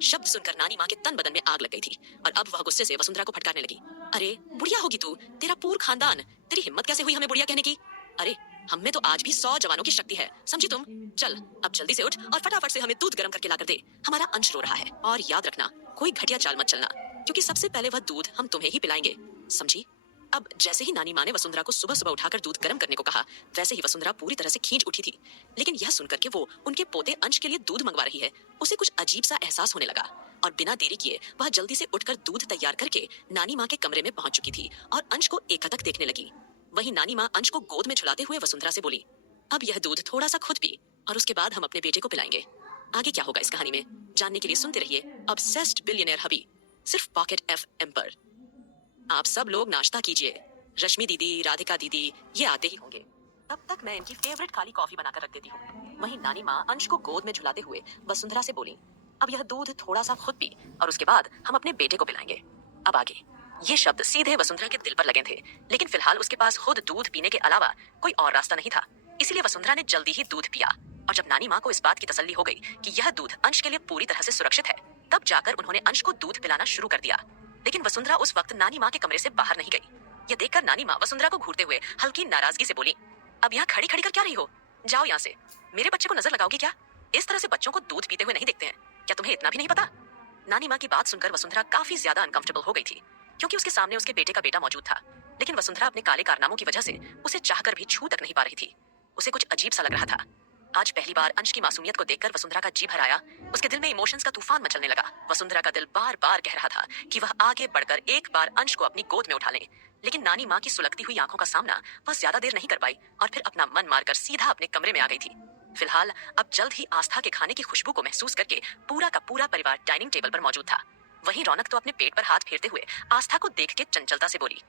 शब्द सुनकर नानी माँ के तन बदन में आग लग गई थी और अब वह गुस्से से वसुंधरा को फटकारने लगी। अरे बुढ़िया होगी तू, तेरा पूरा खानदान, तेरी हिम्मत कैसे हुई हमें बुढ़िया कहने की? अरे हम में तो आज भी 100 जवानों की शक्ति है, समझी तुम? चल अब जल्दी से उठ और फटाफट से हमें दूध गर्म करके लाकर दे, हमारा अंश रो रहा है। और याद रखना कोई घटिया चाल मत चलना, क्योंकि सबसे पहले वह दूध हम तुम्हें ही पिलाएंगे, समझी? अब जैसे ही नानी माँ ने वसुंधरा को सुबह सुबह उठाकर दूध गर्म करने को कहा, वैसे ही वसुंधरा पूरी तरह से खींच उठी थी। लेकिन यह सुनकर के वो उनके पोते अंश के लिए दूध मंगवा रही है, उसे कुछ अजीब सा एहसास होने लगा और बिना देरी किए वह जल्दी से उठकर दूध तैयार करके नानी माँ के कमरे में पहुंच चुकी थी और अंश को एकटक देखने लगी। वहीं नानी माँ अंश को गोद में झुलाते हुए वसुंधरा से बोली, अब यह दूध थोड़ा सा खुद पी और उसके बाद हम अपने बेटे को पिलाएंगे। आगे क्या होगा इस कहानी में जानने के लिए सुनते रहिए ऑब्सेस्ड बिलियनेयर हबी, सिर्फ पॉकेट एफएम पर। आप सब लोग नाश्ता कीजिए, रश्मि दीदी, राधिका दीदी ये आते ही होंगे, तब तक मैं इनकी फेवरेट काली कॉफी बनाकर रख देती हूँ। वहीं नानी माँ अंश को गोद में झुलाते हुए वसुंधरा से बोली, अब यह दूध थोड़ा सा खुद पी और उसके बाद हम अपने बेटे को पिलाएंगे। अब आगे ये शब्द सीधे वसुंधरा के दिल पर लगे थे, लेकिन फिलहाल उसके पास खुद दूध पीने के अलावा कोई और रास्ता नहीं था, इसीलिए वसुंधरा ने जल्दी ही दूध पिया। और जब नानी माँ को इस बात की तसल्ली हो गई कि यह दूध अंश के लिए पूरी तरह से सुरक्षित है, तब जाकर उन्होंने अंश को दूध पिलाना शुरू कर दिया। लेकिन वसुंधरा उस वक्त नानी माँ के कमरे से बाहर नहीं गई। यह देखकर नानी माँ वसुंधरा को घूरते हुए हल्की नाराजगी से बोली, अब यहाँ खड़ी खड़ी कर क्या रही हो? जाओ यहाँ से, मेरे बच्चे को नजर लगाओगी क्या? इस तरह से बच्चों को दूध पीते हुए नहीं देखते हैं, क्या तुम्हें इतना भी नहीं पता? नानी माँ की बात सुनकर वसुंधरा काफी ज्यादा अनकंफर्टेबल हो गई थी, क्योंकि उसके सामने उसके बेटे का बेटा मौजूद था। लेकिन वसुंधरा अपने काले कारनामों की वजह से उसे चाहकर भी छू तक नहीं पा रही थी। उसे कुछ अजीब सा लग रहा था। आज पहली बार अंश की मासूमियत को देखकर वसुंधरा का जी भर आया। उसके दिल में इमोशंस का तूफान मचलने लगा। वसुंधरा का दिल बार बार कह रहा था कि वह आगे बढ़कर एक बार अंश को अपनी गोद में उठा ले, लेकिन नानी माँ की सुलगती हुई आंखों का सामना वह ज्यादा देर नहीं कर पाई और फिर अपना मन मारकर सीधा अपने कमरे में आ गई थी। फिलहाल अब जल्द ही आस्था के खाने की खुशबू को महसूस करके पूरा का पूरा परिवार डाइनिंग टेबल पर मौजूद था। वहीं रौनक तो अपने पेट पर हाथ फेरते हुए आस्था को देख के चंचलता से बोली,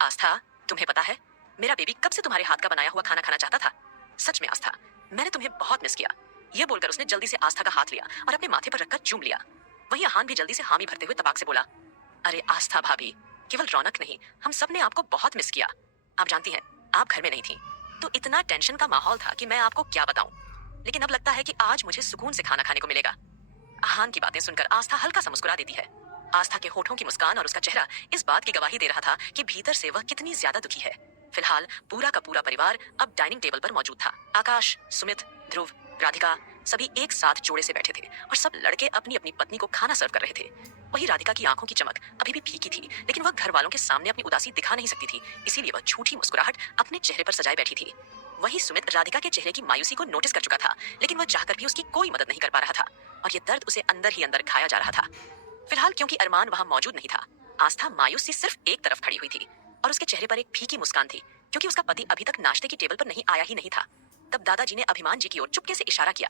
आस्था तुम्हें पता है मेरा बेबी कब से तुम्हारे हाथ का बनाया हुआ खाना खाना चाहता था। सच में आस्था, मैंने तुम्हें बहुत मिस किया। ये बोलकर उसने जल्दी से आस्था का हाथ लिया और अपने माथे पर रखकर चूम लिया। वहीं आहान भी जल्दी से हामी भरते हुए तबाक से बोला, अरे आस्था भाभी, केवल रौनक नहीं, हम सब ने आपको बहुत मिस किया। आप जानती हैं आप घर में नहीं थी तो इतना टेंशन का माहौल था कि मैं आपको क्या बताऊं, लेकिन अब लगता है कि आज मुझे सुकून से खाना खाने को मिलेगा। आहान की बातें सुनकर आस्था हल्का सा मुस्कुरा देती है। आस्था के होठों की मुस्कान और उसका चेहरा इस बात की गवाही दे रहा था कि भीतर से वह कितनी ज्यादा दुखी है। फिलहाल पूरा का पूरा परिवार अब डाइनिंग टेबल पर मौजूद था। आकाश, सुमित, ध्रुव, राधिका सभी एक साथ जोड़े से बैठे थे और सब लड़के अपनी अपनी पत्नी को खाना सर्व कर रहे थे। वही राधिका की आंखों की चमक अभी भी फीकी थी, लेकिन वह घर वालों के सामने अपनी उदासी दिखा नहीं सकती थी, इसीलिए वह झूठी मुस्कुराहट अपने चेहरे पर सजाए बैठी थी। वही सुमित राधिका के चेहरे की मायूसी को नोटिस कर चुका था, लेकिन वह चाहकर भी उसकी कोई मदद नहीं कर पा रहा था और ये दर्द उसे अंदर ही अंदर खाया जा रहा था। फिलहाल क्योंकि अरमान वहां मौजूद नहीं था, आस्था मायूस सी सिर्फ एक तरफ खड़ी हुई थी और उसके चेहरे पर एक फीकी मुस्कान थी, क्योंकि उसका पति अभी तक नाश्ते की टेबल पर नहीं आया ही नहीं था। तब दादाजी ने अभिमान जी की ओर चुपके से इशारा किया।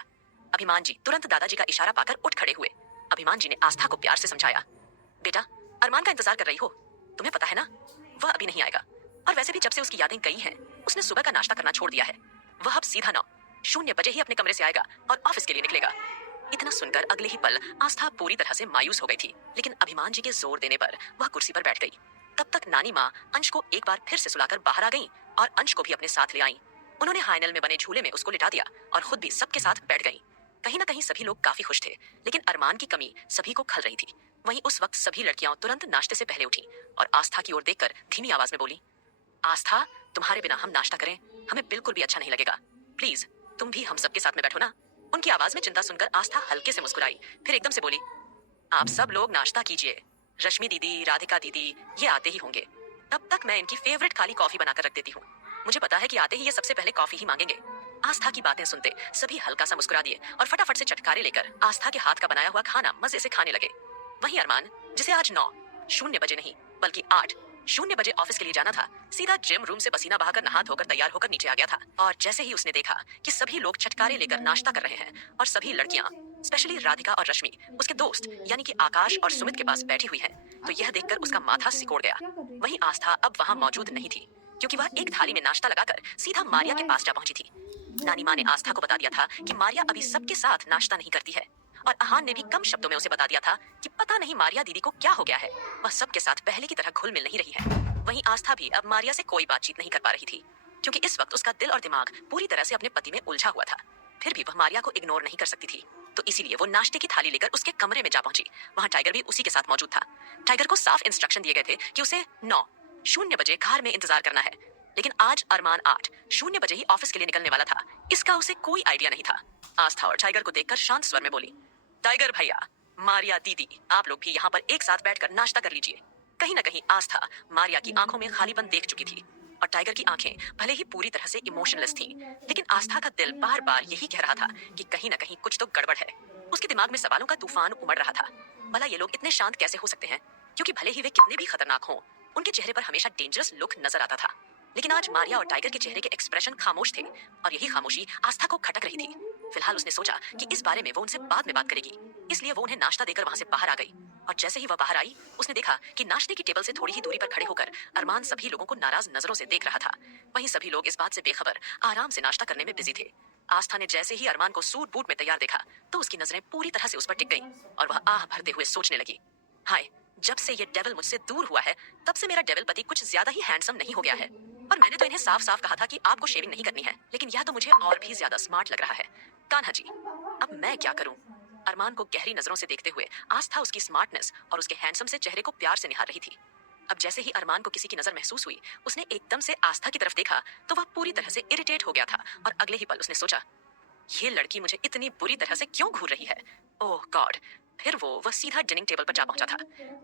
अभिमान जी तुरंत दादाजी का इशारा पाकर उठ खड़े हुए। अभिमान जी ने आस्था को प्यार से समझाया, बेटा अरमान का इंतजार कर रही हो, तुम्हें पता है ना वह अभी नहीं आएगा, और वैसे भी जब से उसकी यादें गई हैं उसने सुबह का नाश्ता करना छोड़ दिया है। वह अब सीधा 9:00 बजे ही अपने कमरे से आएगा और ऑफिस के लिए निकलेगा। इतना सुनकर अगले ही पल आस्था पूरी तरह से मायूस हो गई थी, लेकिन अभिमान जी के जोर देने पर वह कुर्सी पर बैठ गई। तब तक नानी माँ अंश को एक बार फिर से सुलाकर बाहर आ गईं और अंश को भी अपने साथ ले आईं। उन्होंने हाइनल में बने झूले में उसको लिटा दिया और खुद भी सबके साथ बैठ गईं। कहीं ना कहीं सभी लोग काफी खुश थे, लेकिन अरमान की कमी सभी को खल रही थी। वहीं उस वक्त सभी लड़कियां तुरंत नाश्ते से पहले उठी और आस्था की ओर देखकर धीमी आवाज में बोली, आस्था तुम्हारे बिना हम नाश्ता करें हमें बिल्कुल भी अच्छा नहीं लगेगा, प्लीज तुम भी हम सबके साथ में बैठो ना। उनकी आवाज में चिंता सुनकर आस्था हल्के से मुस्कुराई, फिर एकदम से बोली, आप सब लोग नाश्ता कीजिए, रश्मि दीदी, राधिका दीदी ये आते ही होंगे, तब तक मैं इनकी फेवरेट काली कॉफी बनाकर रख देती हूँ। मुझे पता है कि आते ही ये सबसे पहले कॉफी ही मांगेंगे। आस्था की बातें सुनते सभी हल्का सा मुस्कुरा दिए और फटाफट से चटकारे लेकर आस्था के हाथ का बनाया हुआ खाना मजे से खाने लगे। वहीं अरमान, जिसे आज 9:00 बजे नहीं बल्कि 8:00 बजे ऑफिस के लिए जाना था, सीधा जिम रूम से पसीना बहाकर नहा धोकर तैयार होकर नीचे आ गया था। और जैसे ही उसने देखा कि सभी लोग चटकारे लेकर नाश्ता कर रहे हैं और सभी लड़कियां स्पेशली राधिका और रश्मि उसके दोस्त यानी कि आकाश और सुमित के पास बैठी हुई हैं, तो यह देखकर उसका माथा सिकोड़ गया। वहीं आस्था अब वहां मौजूद नहीं थी, क्योंकि वह एक थाली में नाश्ता लगाकर सीधा मारिया के पास जा पहुंची थी। नानी माँ ने आस्था को बता दिया था कि मारिया अभी सबके साथ नाश्ता नहीं करती है, और आहान ने भी कम शब्दों में उसे बता दिया था कि पता नहीं मारिया दीदी को क्या हो गया है, वह सबके साथ पहले की तरह घुल मिल नहीं रही है। वहीं आस्था भी अब मारिया से कोई बातचीत नहीं कर पा रही थी, क्योंकि इस वक्त उसका दिल और दिमाग पूरी तरह से अपने पति में उलझा हुआ था। फिर भी वह मारिया को इग्नोर नहीं कर सकती थी, तो इसीलिए वो नाश्ते की थाली लेकर उसके कमरे में जा पहुंची। वहां टाइगर भी उसी के साथ मौजूद था। टाइगर को साफ इंस्ट्रक्शन दिए गए थे कि उसे 9:00 कार में इंतजार करना है, लेकिन आज अरमान 8:00 ही ऑफिस के लिए निकलने वाला था। इसका उसे कोई आइडिया नहीं था। आस्था और टाइगर को देखकर शांत स्वर में बोली, टाइगर भैया, मारिया दीदी, आप लोग भी यहाँ पर एक साथ बैठकर नाश्ता कर लीजिए। कहीं न कहीं आस्था मारिया की आंखों में खालीपन देख चुकी थी और टाइगर की आंखें भले ही पूरी तरह से इमोशनलेस थीं, लेकिन आस्था का दिल बार बार यही कह रहा था कि कहीं न कहीं कुछ तो गड़बड़ है। उसके दिमाग में सवालों का तूफान उमड़ रहा था। भला ये लोग इतने शांत कैसे हो सकते हैं? क्योंकि भले ही वे कितने भी खतरनाक हों, उनके चेहरे पर हमेशा डेंजरस लुक नजर आता था। लेकिन आज मारिया और टाइगर के चेहरे के एक्सप्रेशन खामोश थे और यही खामोशी आस्था को खटक रही थी। फिलहाल उसने सोचा कि इस बारे में वो उनसे बाद में बात करेगी, इसलिए वो उन्हें नाश्ता देकर वहां से बाहर आ गई। और जैसे ही वह बाहर आई, उसने देखा कि नाश्ते की टेबल से थोड़ी ही दूरी पर खड़े होकर अरमान सभी लोगों को नाराज नजरों से देख रहा था। वहीं सभी लोग इस बात से बेखबर आराम से नाश्ता करने में बिजी थे। आस्था ने जैसे ही अरमान को सूट बूट में तैयार देखा, तो उसकी नजरें पूरी तरह से उस पर टिक गईं और वह आह भरते हुए सोचने लगी, हाय, जब से ये डेविल मुझसे दूर हुआ है, तब से मेरा डेविल पति कुछ ज्यादा ही हैंडसम नहीं हो गया है। और मैंने तो इन्हें साफ साफ कहा था कि आपको शेविंग नहीं करनी है, लेकिन यह तो मुझे और भी ज्यादा स्मार्ट लग रहा है। कान्हा जी, अब मैं क्या करूं? अरमान को गहरी नजरों से देखते हुए आस्था उसकी स्मार्टनेस और उसके हैंडसम से चेहरे को प्यार से निहार रही थी। अब जैसे ही अरमान को किसी की नजर महसूस हुई, उसने एकदम से आस्था की तरफ देखा तो वह पूरी तरह से इरिटेट हो गया था और अगले ही पल उसने सोचा, ये लड़की मुझे इतनी बुरी तरह से क्यों घूर रही है? ओह गॉड! फिर वह सीधा डिनिंग टेबल पर जा पहुंचा था।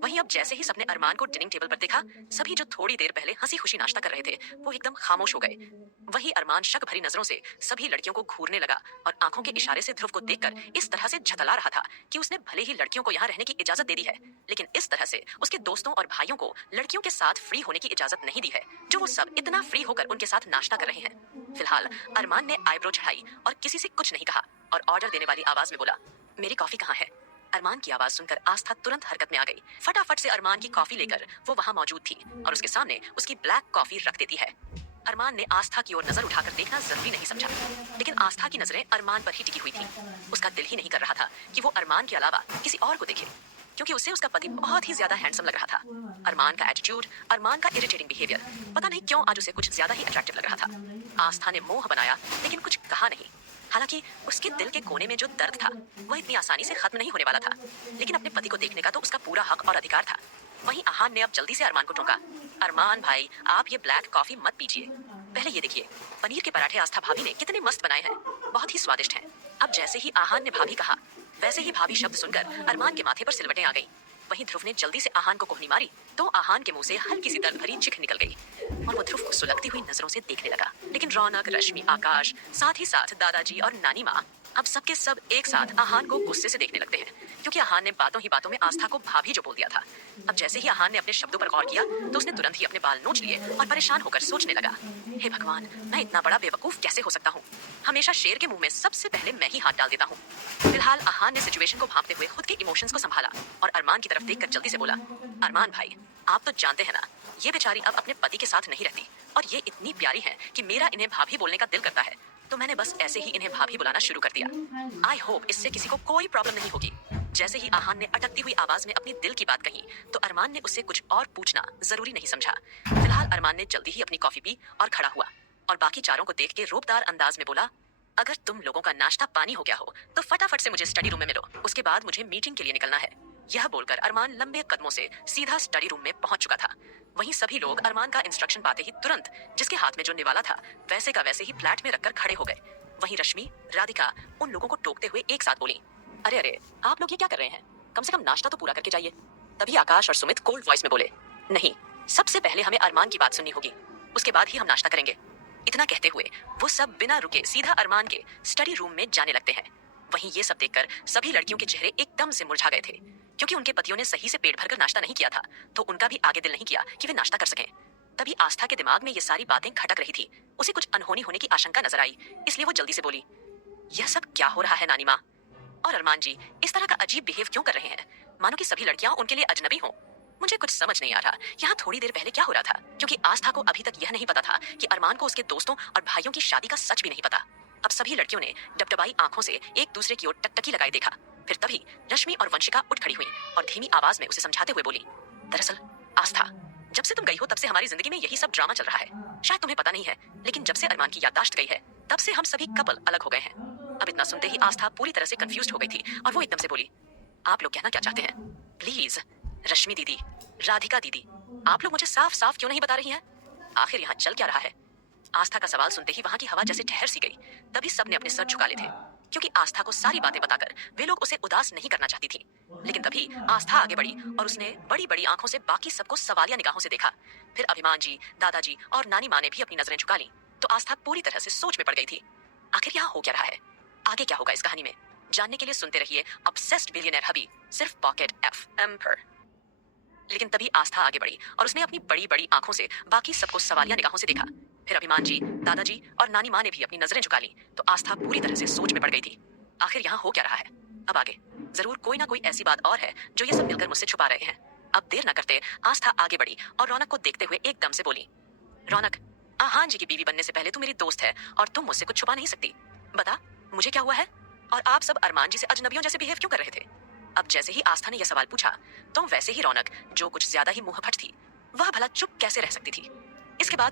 वहीं अब जैसे ही सबने अरमान को डिनिंग टेबल पर देखा, सभी जो थोड़ी देर पहले हंसी खुशी नाश्ता कर रहे थे, वो एकदम खामोश हो गए। वहीं अरमान शक भरी नजरों से सभी लड़कियों को घूरने लगा और आंखों के इशारे से ध्रुव को देखकर इस तरह से झतला रहा था कि उसने भले ही लड़कियों को यहाँ रहने की इजाजत दे दी है, लेकिन इस तरह से उसके दोस्तों और भाइयों को लड़कियों के साथ फ्री होने की इजाजत नहीं दी है, जो वो सब इतना फ्री होकर उनके साथ नाश्ता कर रहे हैं। फिलहाल अरमान ने आईब्रो चढ़ाई और किसी से कुछ नहीं कहा और ऑर्डर देने वाली आवाज में बोला, मेरी कॉफी कहाँ है? अरमान की आवाज सुनकर आस्था तुरंत हरकत में आ गई। फटाफट से अरमान की कॉफी लेकर वो वहां मौजूद थी और उसके सामने उसकी ब्लैक कॉफी रख देती है। अरमान ने आस्था की ओर नजर उठाकर देखना जरूरी नहीं समझा, लेकिन आस्था की नजरें अरमान पर ही टिकी हुई थी। उसका दिल ही नहीं कर रहा था कि वो अरमान के अलावा किसी और को देखे, क्योंकि उसे उसका पति बहुत ही ज्यादा हैंडसम लग रहा था। अरमान का एटीट्यूड, अरमान का इरिटेटिंग बिहेवियर, पता नहीं क्यों आज उसे कुछ ज्यादा ही अट्रैक्टिव लग रहा था। आस्था ने मोह बनाया, लेकिन कुछ कहा नहीं। हालांकि उसके दिल के कोने में जो दर्द था, वह इतनी आसानी से खत्म नहीं होने वाला था, लेकिन अपने पति को देखने का तो उसका पूरा हक और अधिकार था। वहीं आहान ने अब जल्दी से अरमान को टोका, अरमान भाई, आप ये ब्लैक कॉफी मत पीजिए। पहले ये देखिए, पनीर के पराठे आस्था भाभी ने कितने मस्त बनाए हैं, बहुत ही स्वादिष्ट हैं। अब जैसे ही आहान ने भाभी कहा, वैसे ही भाभी शब्द सुनकर अरमान के माथे पर सिलवटें आ गई। वहीं ध्रुव ने जल्दी से आहान को कोहनी मारी तो आहान के मुंह से हल्की सी दर्द भरी चिख निकल गई और वो ध्रुव को सुलगती हुई नजरों से देखने लगा। लेकिन रौनक, रश्मि, आकाश, साथ ही साथ दादाजी और नानी माँ अब सबके सब एक साथ आहान को गुस्से से देखने लगते हैं, क्योंकि आहान ने बातों ही बातों में आस्था को भाभी जो बोल दिया था। अब जैसे ही आहान ने अपने शब्दों पर गौर किया, तो उसने तुरंत ही अपने बाल नोच लिए और परेशान होकर सोचने लगा, हे भगवान, मैं इतना बड़ा बेवकूफ कैसे हो सकता हूँ? हमेशा शेर के मुंह में सबसे पहले मैं ही हाथ डाल देता हूँ। फिलहाल आहान ने सिचुएशन को भांपते हुए खुद के इमोशंस को संभाला और अरमान की तरफ देखकर जल्दी से बोला, अरमान भाई, आप तो जानते हैं ना, ये बेचारी अब अपने पति के साथ नहीं रहती और ये इतनी प्यारी है कि मेरा इन्हें भाभी बोलने का दिल करता है, तो मैंने बस ऐसे ही इन्हें भाभी बुलाना शुरू कर दिया। आई होप इससे किसी को कोई प्रॉब्लम नहीं होगी। जैसे ही आहान ने अटकती हुई आवाज में अपनी दिल की बात कही, तो अरमान ने उससे कुछ और पूछना जरूरी नहीं समझा। फिलहाल अरमान ने जल्दी ही अपनी कॉफी पी और खड़ा हुआ और बाकी चारों को देख के रोबदार अंदाज में बोला, अगर तुम लोगों का नाश्ता पानी हो गया हो तो फटाफट से मुझे स्टडी रूम में मिलो, उसके बाद मुझे मीटिंग के लिए निकलना है। यह बोलकर अरमान लंबे कदमों से सीधा स्टडी रूम में पहुंच चुका था। वहीं सभी लोग अरमान का इंस्ट्रक्शन पाते ही तुरंत जिसके हाथ में जो निवाला था, वैसे का वैसे ही फ्लैट में रखकर खड़े हो गए। वहीं रश्मि, राधिका उन लोगों को टोकते हुए एक साथ बोली, अरे अरे, आप लोग ये क्या कर रहे हैं? कम से कम नाश्ता तो पूरा करके जाइए। तभी आकाश और सुमित कोल्ड वॉइस में बोले, नहीं, सबसे पहले हमें अरमान की बात सुननी होगी, उसके बाद ही हम नाश्ता करेंगे। इतना कहते हुए वो सब बिना रुके सीधा अरमान के स्टडी रूम में जाने लगते हैं। वहीं ये सब देखकर सभी लड़कियों के चेहरे एकदम से मुरझा गए थे, क्योंकि उनके पतियों ने सही से पेट भरकर नाश्ता नहीं किया था, तो उनका भी आगे दिल नहीं किया कि वे नाश्ता कर सकें। तभी आस्था के दिमाग में ये सारी बातें खटक रही थी। उसे कुछ अनहोनी होने की आशंका नजर आई, इसलिए वो जल्दी से बोली, यह सब क्या हो रहा है नानी माँ? और अरमान जी इस तरह का अजीब बिहेव क्यों कर रहे हैं, मानो कि सभी लड़कियां उनके लिए अजनबी हों। मुझे कुछ समझ नहीं आ रहा यहाँ थोड़ी देर पहले क्या हो रहा था, क्योंकि आस्था को अभी तक यह नहीं पता था कि अरमान को उसके दोस्तों और भाइयों की शादी का सच भी नहीं पता। अब सभी लड़कियों ने डबडबाई आंखों से एक दूसरे की ओर टकटकी लगाए देखा। फिर तभी रश्मि और वंशिका उठ खड़ी हुई और धीमी आवाज में उसे समझाते हुए बोली, दरअसल आस्था, जब से तुम गई हो तब से हमारी जिंदगी में यही सब ड्रामा चल रहा है। शायद तुम्हें पता नहीं है, लेकिन जब से अरमान की याददाश्त गई है, तब से हम सभी कपल अलग हो गए हैं। अब इतना सुनते ही आस्था पूरी तरह से कंफ्यूज हो गई थी और वो एकदम से बोली, आप लोग कहना क्या चाहते हैं? प्लीज रश्मि दीदी, राधिका दीदी, आप लोग मुझे साफ साफ क्यों नहीं बता रही हैं? आखिर यहाँ चल क्या रहा है? आस्था का सवाल सुनते ही वहां की हवा जैसे ठहर सी गई। तभी सबने अपने सर झुका लिए थे, क्योंकि आस्था को सारी बातें बताकर वे लोग उसे उदास नहीं करना चाहती थी। लेकिन तभी आस्था आगे बढ़ी और उसने बड़ी बड़ी आंखों से बाकी सबको सवालिया निगाहों से देखा। फिर अभिमान जी, दादाजी और नानी माँ ने भी अपनी नजरें झुका ली। तो आस्था पूरी तरह से सोच में पड़ गई थी। आखिर यहाँ हो क्या रहा है? आगे क्या होगा इस कहानी में? जानने के लिए सुनते रहिए ऑब्सेस्ड बिलियनेयर हबी, सिर्फ पॉकेट एफएम पर। लेकिन तभी आस्था आगे बढ़ी और उसने अपनी बड़ी बड़ी आंखों से बाकी सबको सवालिया निगाहों से देखा। फिर अभिमान जी, दादाजी और नानी माँ ने भी अपनी नजरें झुका ली। तो आस्था पूरी तरह से सोच में पड़ गई थी। आखिर यहाँ हो क्या रहा है? अब आगे जरूर कोई ना कोई ऐसी बात और है जो ये सब मिलकर मुझसे छुपा रहे हैं। अब देर न करते आस्था आगे बढ़ी और रौनक को देखते हुए एकदम से बोली, रौनक, आहान जी की बीवी बनने से पहले तू मेरी दोस्त है और तुम मुझसे कुछ छुपा नहीं सकती। बता मुझे क्या हुआ है? और आप सब अरमान जी से अजनबियों जैसे बिहेव क्यों कर रहे थे? अब जैसे ही आस्था ने यह सवाल पूछा तो वैसे ही रौनक, जो कुछ ज्यादा ही मुंहफट थी, वह भला चुप कैसे रह सकती थी?